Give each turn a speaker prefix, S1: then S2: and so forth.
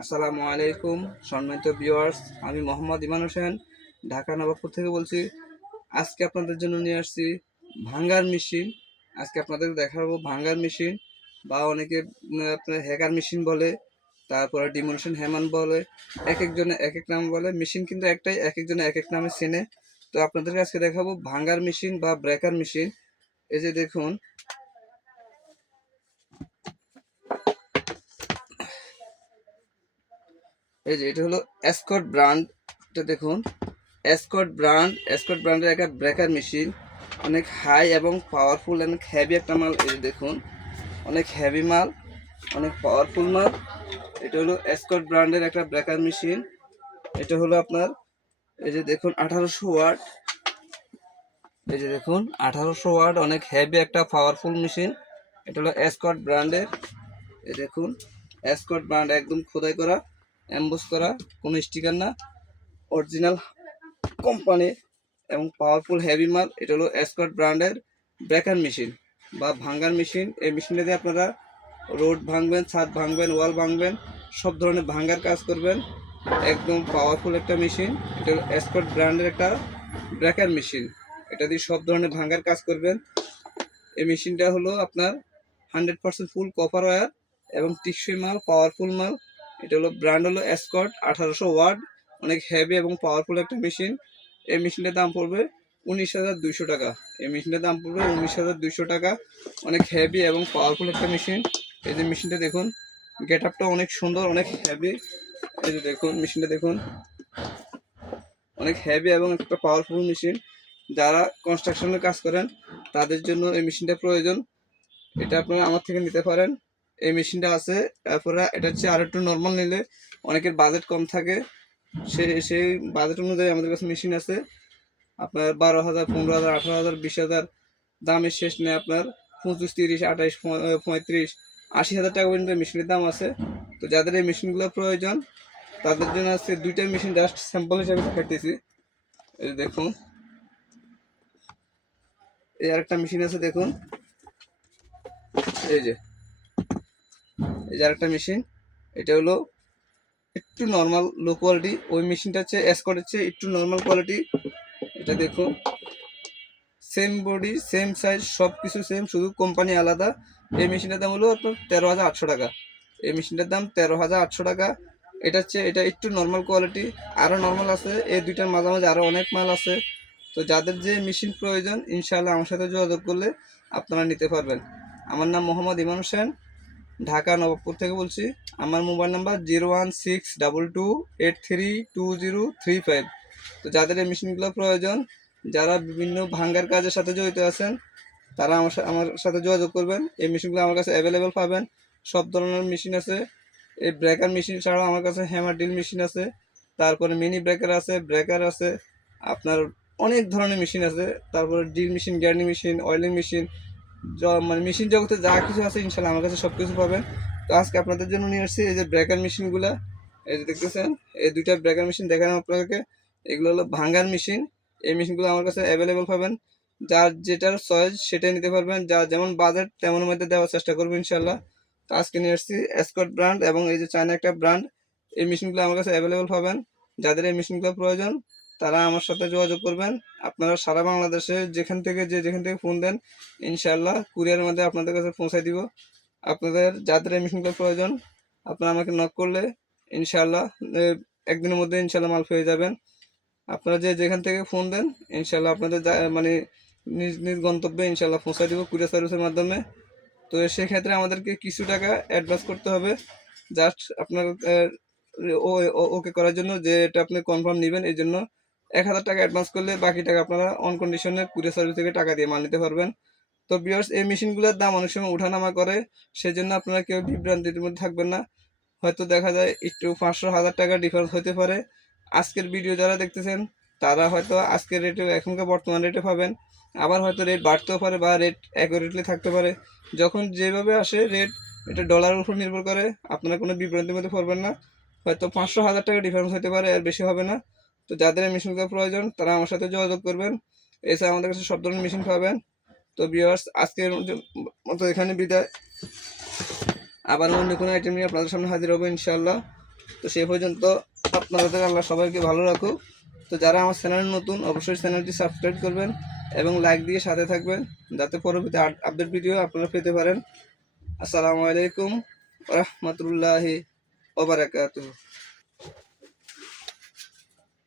S1: আসসালামু আলাইকুম, সম্মানিত ভিউয়ার্স আমি মোহাম্মদ ইমান হোসেন, ঢাকা নবাবপুর থেকে বলছি, আজকে আপনাদের জন্য নিয়ে আসছি ভাঙ্গার মেশিন আজকে আপনাদের দেখাবো ভাঙ্গার মেশিন বা অনেকে আপনার হ্যাকার মেশিন বলে, তারপরে ডিমোশন হ্যামান বলে এক একজনে এক এক নাম বলে। মেশিন কিন্তু একটাই এক একজনে এক এক নামে চেনে। তো আপনাদেরকে আজকে দেখাবো ভাঙ্গার মেশিন বা ব্রেকার মেশিন এই যে দেখুন এই যে, এটা হলো এসকট ব্র্যান্ড এটা দেখুন। এসকট ব্র্যান্ড এসকট ব্র্যান্ডের একটা ব্রেকার মেশিন অনেক হাই এবং পাওয়ারফুল অনেক হেভি একটা মাল, এই দেখুন। অনেক হেভি মাল, অনেক পাওয়ারফুল মাল। এটা হলো এসকট ব্র্যান্ডের একটা ব্রেকার মেশিন এটা হলো আপনার, এই যে দেখুন, আঠারোশো ওয়াট। এই যে দেখুন, আঠারোশো ওয়াট, অনেক হেভি একটা পাওয়ারফুল মেশিন এটা হলো এসকট ব্র্যান্ডের এই দেখুন এসকট ব্র্যান্ড একদম খোদাই করা। অ্যাম্বুস করা কোনো স্টিকার না। অরিজিনাল কোম্পানি এবং পাওয়ারফুল হেভি মাল এটা হলো এসকট ব্র্যান্ডের ব্রেকার মেশিন বা ভাঙ্গার মেশিন এই মেশিনটা দিয়ে আপনারা রোড ভাঙবেন, ছাদ ভাঙবেন ওয়াল ভাঙবেন, সব ধরনের ভাঙ্গার কাজ করবেন। একদম পাওয়ারফুল একটা মেশিন এটা হলো এসকট ব্র্যান্ডের একটা ব্রেকার মেশিন এটা দিয়ে সব ধরনের ভাঙ্গার কাজ করবেন। এই মেশিনটা হলো আপনার hundred percent full copper wire এবং টিকসই মাল পাওয়ারফুল মাল এটা হলো ব্র্যান্ড হলো এসকট আঠারোশো ওয়াট, অনেক হেভি এবং পাওয়ারফুল একটা মেশিন এই মেশিনের দাম পড়বে উনিশ হাজার দুইশো টাকা। এই মেশিনের দাম পড়বে উনিশ হাজার দুইশো টাকা। অনেক হেভি এবং পাওয়ারফুল একটা মেশিন এই যে মেশিনটা দেখুন গেট আপটা অনেক সুন্দর, অনেক হেভি এই যে দেখুন মেশিনটা দেখুন। অনেক হেভি এবং একটা পাওয়ারফুল মেশিন যারা কনস্ট্রাকশনের কাজ করেন, তাদের জন্য এই মেশিনটা প্রয়োজন। এটা আপনারা আমার থেকে নিতে পারেন। এই মেশিনটা আছে। তারপরে এটা হচ্ছে আর একটু নর্মাল নিলে অনেকের বাজেট কম থাকে। সে সেই বাজেট অনুযায়ী আমাদের কাছে মেশিন আছে। আপনার বারো হাজার, পনেরো হাজার, আঠারো হাজার, বিশ হাজার, দামের শেষ নেই আপনার। পঁচিশ, তিরিশ, আঠাইশ পঁয়ত্রিশ, আশি হাজার টাকা পর্যন্ত মেশিনের দাম আছে। তো যাদের এই মেশিনগুলো প্রয়োজন, তাদের জন্য আছে দুইটা মেশিন জাস্ট স্যাম্পল হিসাবে দেখাইতেছি। এই দেখুন। এই আরেকটা মেশিন আছে, দেখুন। এই যে। এই যে আরেকটা মেশিন, এটা হলো একটু নর্মাল লো কোয়ালিটি ওই মেশিনটা হচ্ছে এসকট হচ্ছে একটু নর্মাল কোয়ালিটি এটা দেখুন সেম বডি সেম সাইজ সব কিছু সেম শুধু কোম্পানি আলাদা। এই মেশিনটার দাম হলো আপনার তেরো হাজার আটশো টাকা। এই মেশিনটার দাম তেরো হাজার আটশো টাকা। এটা হচ্ছে, এটা একটু নর্মাল কোয়ালিটি আরও নর্মাল আছে। এই দুইটার মাঝামাঝি আরও অনেক মাল আছে। তো যাদের যে মেশিন প্রয়োজন, ইনশাআল্লাহ আমার সাথে যোগাযোগ করলে আপনারা নিতে পারবেন। আমার নাম মোহাম্মদ ইমান হোসেন। ঢাকা নবাবপুর থেকে বলছি। আমার mobile number zero one six double two eight three two zero three five. তো যাদের এই মেশিনগুলো প্রয়োজন, যারা বিভিন্ন ভাঙ্গার কাজের সাথে জড়িত আছেন, তারা আমার আমার সাথে যোগাযোগ করবেন। এই মেশিনগুলো আমার কাছে অ্যাভেলেবেল পাবেন। সব ধরনের মেশিন আছে। এই ব্রেকার মেশিন ছাড়াও আমার কাছে হ্যামার ডিল মেশিন আছে। তারপরে মিনি ব্রেকার আছে ব্রেকার আছে। আপনার অনেক ধরনের মেশিন আছে। তারপরে ড্রিল মেশিন গ্যার্নি মেশিন অয়েলিং মেশিন মানে মেশিন জগতে যা কিছু আছে ইনশাল্লাহ আমার কাছে সব কিছু পাবেন। তো আজকে আপনাদের জন্য নিয়ে আসছি এই যে ব্রেকার মেশিনগুলা এই যে দেখতেছেন, এই দুইটা ব্রেকার মেশিন দেখালাম আপনাদেরকে। এগুলো হলো ভাঙ্গার মেশিন এই মেশিনগুলো আমার কাছে অ্যাভেলেবেল পাবেন। যার যেটার চয়েস সেটাই নিতে পারবেন। যার যেমন বাজেট তেমন মধ্যে দেওয়ার চেষ্টা করব ইনশাল্লাহ। তো আজকে নিয়ে আসছি এসকট ব্র্যান্ড এবং এই যে চায়না একটা ব্র্যান্ড এই মেশিনগুলো আমার কাছে অ্যাভেলেবেল পাবেন। যাদের এই মেশিনগুলো প্রয়োজন তারা আমার সাথে যোগাযোগ করবেন। আপনারা সারা বাংলাদেশে যেখান থেকে যে যেখান থেকে ফোন দেন ইনশাল্লাহ কুরিয়ারের মধ্যে আপনাদের কাছে পৌঁছায় দিব। আপনাদের যাদের এই মেশিনগুলো প্রয়োজন, আপনারা আমাকে নক করলে ইনশাল্লাহ একদিনের মধ্যে ইনশাল্লাহ মাল পেয়ে যাবেন। আপনারা যে যেখান থেকে ফোন দেন ইনশাল্লাহ আপনাদের মানে নিজ নিজ গন্তব্যে ইনশাল্লাহ পৌঁছায় দিব কুরিয়ার সার্ভিসের মাধ্যমে। তো সেক্ষেত্রে আমাদেরকে কিছু টাকা অ্যাডভান্স করতে হবে। জাস্ট আপনার ওকে করার জন্য, যে এটা আপনি কনফার্ম নেবেন, এই জন্য এক হাজার টাকা অ্যাডভান্স করলে বাকি টাকা আপনারা অন কন্ডিশনে কুরিয়ার সার্ভিস থেকে টাকা দিয়ে মাল নিতে পারবেন। তো বিয়ার্স এই মেশিনগুলোর দাম অনেক সময় উঠানামা করে সেই জন্য আপনারা কেউ বিভ্রান্তির মধ্যে থাকবেন না। হয়তো দেখা যায় একটু পাঁচশো, হাজার টাকা ডিফারেন্স হতে পারে। আজকের ভিডিও যারা দেখতেছেন, তারা হয়তো আজকের রেটে এখনকার বর্তমান রেটে পাবেন। আবার হয়তো রেট বাড়তেও পারে বা রেট অ্যাকুরেটলি থাকতে পারে। যখন যেভাবে আসে রেট এটা ডলারের উপর নির্ভর করে। আপনারা কোনো বিভ্রান্তির মধ্যে পড়বেন না। হয়তো পাঁচশো, হাজার টাকা ডিফারেন্স হতে পারে আর বেশি হবে না। তো যাদের এই মেশিনগুলো প্রয়োজন, তারা আমার সাথে যোগাযোগ করবেন। এছাড়া আমাদের কাছে সব ধরনের মেশিন পাবেন। তো ভিউয়ার্স আজকের মতো এখানে বিদায়। আবার অন্য কোনো আইটেম নিয়ে আপনাদের সামনে হাজির হব ইনশাল্লাহ তো সে পর্যন্ত আপনাদের আল্লাহ সবাইকে ভালো রাখুক। তো যারা আমার চ্যানেল নতুন, অবশ্যই চ্যানেলটি সাবস্ক্রাইব করবেন এবং লাইক দিয়ে সাথে থাকবেন, যাতে পরবর্তী আপডেট ভিডিও আপনারা পেতে পারেন। আসসালামু আলাইকুম রহমতুল্লাহি ওবরাকাতুহ